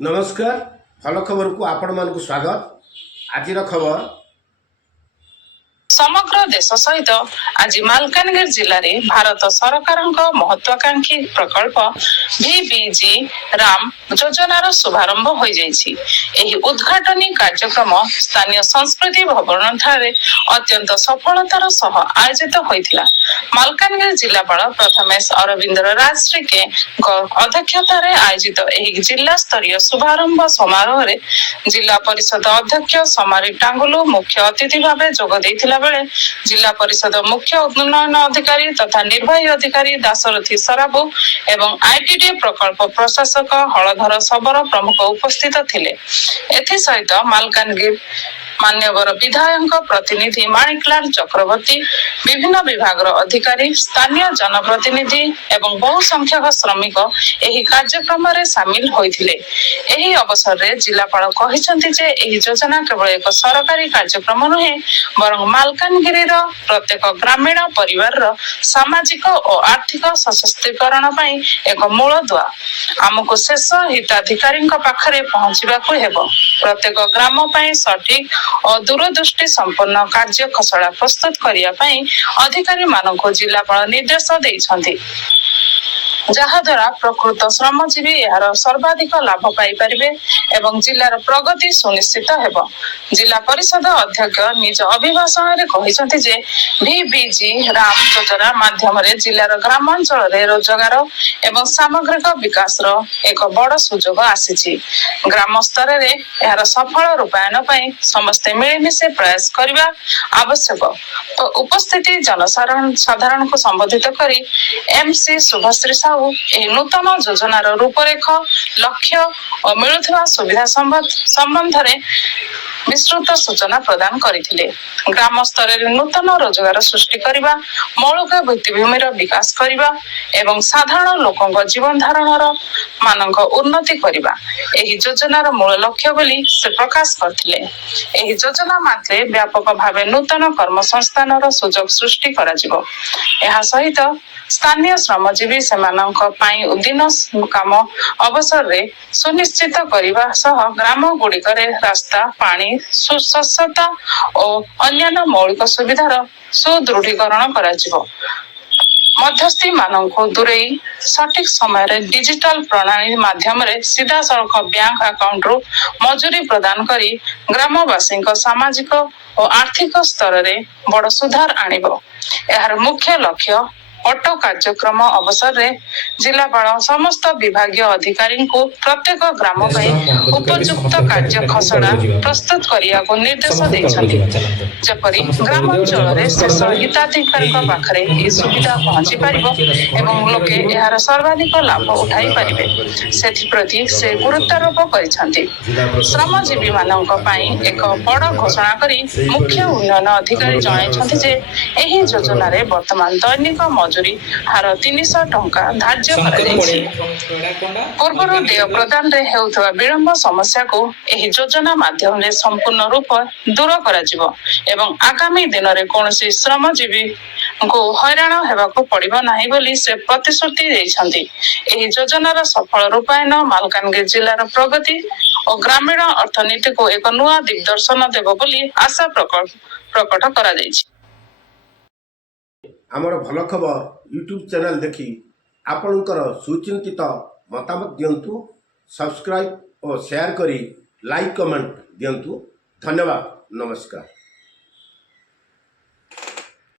नमस्कार भल खबर को आपण मान स्वागत। आज खबर समग्र देश सहित आज मालकानगिरी जिले में भारत सरकार महत्वाकांक्षी प्रकल्प VBG राम योजनार शुभारंभ हो जाइछि। एही उद्घाटनी कार्यक्रम स्थानीय संस्कृति भवन ठारे अत्यंत सफलतार सह आयोजित होइथिला। मालकानगिरी जिलापाल प्रथमेश अरविंदर राजश्री अध्यक्षतार आयोजित एही जिला स्तरीय शुभारंभ समारोह रे जिला परिषद अध्यक्ष समारी टांगुलु मुख्य अतिथि भाव जोग देथिला बेले जिला परिषद मुख्य उन्नयन अधिकारी तथा निर्वाही अधिकारी दासरथी सराबू एवं आईटीडी प्रकल्प प्रशासक हलधर सबर प्रमुख उपस्थित थिले। एथि सहित मालकानगिरी मान्यवर विधायक प्रतिनिधि माणिकलाल चक्रवर्ती विभिन्न विभाग अधिकारी स्थानीय जनप्रतिनिधि एवं बहु संख्यक श्रमिक एही कार्यक्रम रे शामिल होइथिले। एही अवसर रे जिलापाल कहिसंति जे एही योजना केवल एक सरकारी कार्यक्रम नुहे बरं मालकानगिरी रो प्रत्येक ग्रामीण परिवार रो सामाजिक और आर्थिक सशक्तिकरण पई एक मूलदुआ। आमको शेष हिताधिकारी पाखरे पहुंचबाकू हेबो। प्रत्येक ग्राम पई सठिक और दूरदृष्टि संपन्न कार्य खसड़ा प्रस्तुत करिया पई अधिकारी मानक जिलापाल निर्देश देइछंती, जहा द्वारा प्रकृत श्रमजीवी यार सर्वाधिक लाभ पाई परिबे एवं जिलार प्रगति सुनिश्चित हेबो। जिला परिषद अध्यक्ष निज अभिभाषण रे कहिसंति जे VBG राम योजना माध्यम रे जिलार ग्रामांचल रे रोजगार एवं सामग्रिक विकास रो एक बड़ सुजोग आसीछि। ग्राम स्तर रे यार सफल रूपायन पई समस्त मिलिमिशे प्रयास करबा आवश्यक। तो उपस्थिति जनसाधारण को संबोधित करी MC शुभश्री साहू ए नूतन योजनार रूपरेख लक्ष्य और मिलुवा सुविधा संबंध रे विस्तृत सूचना प्रदान करथिले। ग्राम स्तर रे नूतन रोजगार सृष्टि करिबा, मौलिक भित्तिभूमिर विकास करिबा एवं साधारण लोकଙ୍କ जीवन धारणर मानक उन्नति करिबा एही योजनार मूल लक्ष्य बोली से प्रकाश करथिले। एही योजना मात्रे व्यापक भावे नूतन कर्मसंस्थानर सुযোগ सृष्टि करा जिवो। एहा सहित स्थानीय श्रमजीवी सेमानଙ୍କ ପାଇଁ दिन काम अवसर रे सुनिश्चित करिबा सह ग्राम गुड़िकरे रास्ता, पानी, सुस्वच्छता और अन्य मौलिक सुविधार सुदृढ़ीकरण करा जिवो। मध्यस्थी मानक दूरे सठिक समय रे डिजिटल प्रणाली माध्यम रे सीधा सड़क बैंक अकाउंट रु मजूरी प्रदान करी ग्रामवासी सामाजिक और आर्थिक स्तर रे बड़ सुधार आनिबो। एहार मुख्य लक्ष्य ऑटो कार्यक्रम अवसर रे जिलापाल समस्त विभागीय अधिकारी को प्रत्येक ग्राम उपयुक्त कार्य खसड़ा प्रस्तुत करिया को निर्देश देइछन्ति, जेपरि ग्रामांचल रे शेष हिताधिकारी पाखरे ए सुविधा पहुंची पारिबो एवं लोके एहार सर्वाधिक लाभ उठाई पारिबे सेथि प्रति से गुरुत्वारोप करिछन्ति। श्रमजीवी मानक पई एक बड़ घोषणा करी मुख्य उन्नयन अधिकारी जणाइछन्ति जे एही योजना रे वर्तमान दैनिक मजूरी हार 300 टंका धार्य पूर्व देय प्रदान रे हेउथवा विलंब समस्या को एही योजना माध्यम रे संपूर्ण रूप दूर करा जिवो एवं आगामी दिन रे कोनोसी श्रमजीवी को हैरान हेबाको पड़िबो नाही बोली से प्रतिश्रुति दैछन्ति। एही योजनार सफल रूपायन मालकानगिरी जिलार प्रगति और ग्रामीण अर्थनीति को एक नुआ दिग्दर्शन देबो बोली आशा प्रकट करा दैछि। आमर भल खबर यूट्यूब चैनल देखी आपणकर सुचिंतित मतामत दियंतु, सब्सक्राइब और शेयर करी लाइक कमेंट दियंतु। धन्यवाद। नमस्कार।